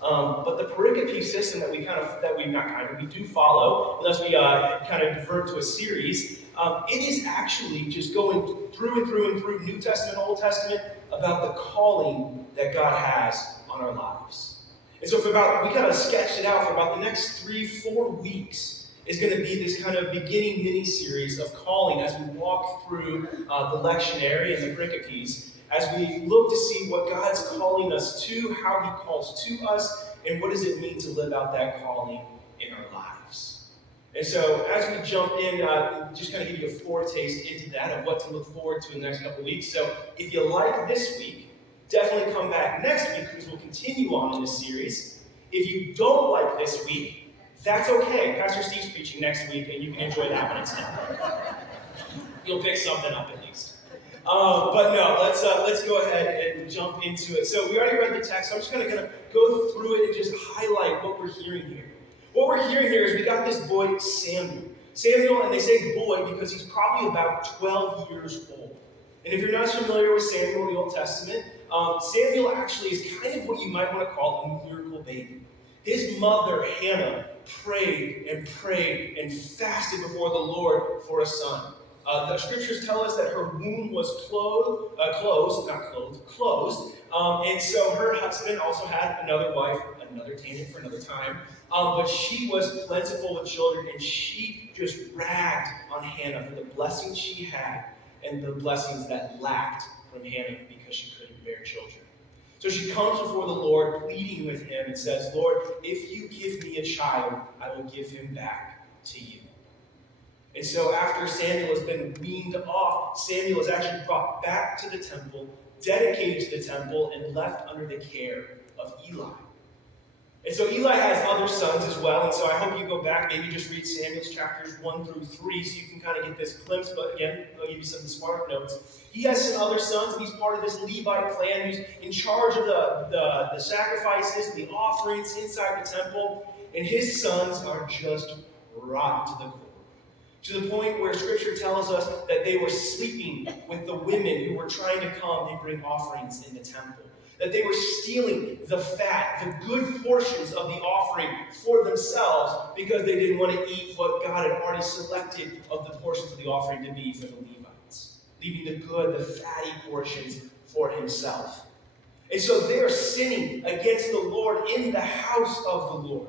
But the pericope system that we do follow, unless we kind of divert to a series, it is actually just going through and through and through New Testament, Old Testament, about the calling that God has on our lives. And so we kind of sketched it out for about the next 3-4 weeks. Is going to be this kind of beginning mini-series of calling as we walk through the lectionary and the pericopes, as we look to see what God's calling us to, how he calls to us, and what does it mean to live out that calling in our lives. And so as we jump in, just kind of give you a foretaste into that of what to look forward to in the next couple of weeks. So if you like this week, definitely come back next week because we'll continue on in this series. If you don't like this week, that's okay. Pastor Steve's preaching next week, and you can enjoy that one instead. You'll pick something up at least. But no, let's go ahead and jump into it. So we already read the text. So I'm just kind of going to go through it and just highlight what we're hearing here. What we're hearing here is we got this boy Samuel. Samuel, and they say boy because he's probably about 12 years old. And if you're not familiar with Samuel in the Old Testament, Samuel actually is kind of what you might want to call a miracle baby. His mother, Hannah, prayed and fasted before the Lord for a son. The scriptures tell us that her womb was closed. And so her husband also had another wife, another tangent for another time. But she was plentiful with children, and she just ragged on Hannah for the blessings she had and the blessings that lacked from Hannah because she couldn't bear children. So she comes before the Lord, pleading with him, and says, Lord, if you give me a child, I will give him back to you. And so after Samuel has been weaned off, Samuel is actually brought back to the temple, dedicated to the temple, and left under the care of Eli. And so Eli has other sons as well, and so I hope you go back, maybe just read Samuel's chapters 1 through 3 so you can kind of get this glimpse, but again, I'll give you some smart notes. He has some other sons, and he's part of this Levite clan who's in charge of the sacrifices, the offerings inside the temple, and his sons are just rotten to the core. To the point where Scripture tells us that they were sleeping with the women who were trying to come and bring offerings in the temple. That they were stealing the fat, the good portions of the offering for themselves because they didn't want to eat what God had already selected of the portions of the offering to be for the Levites. Leaving the good, the fatty portions for himself. And so they're sinning against the Lord in the house of the Lord.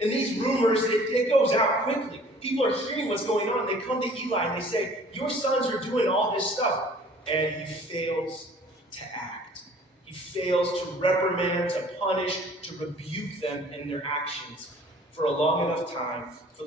And these rumors, it goes out quickly. People are hearing what's going on. They come to Eli and they say, your sons are doing all this stuff. And he fails to act. He fails to reprimand, to punish, to rebuke them in their actions for a long enough time for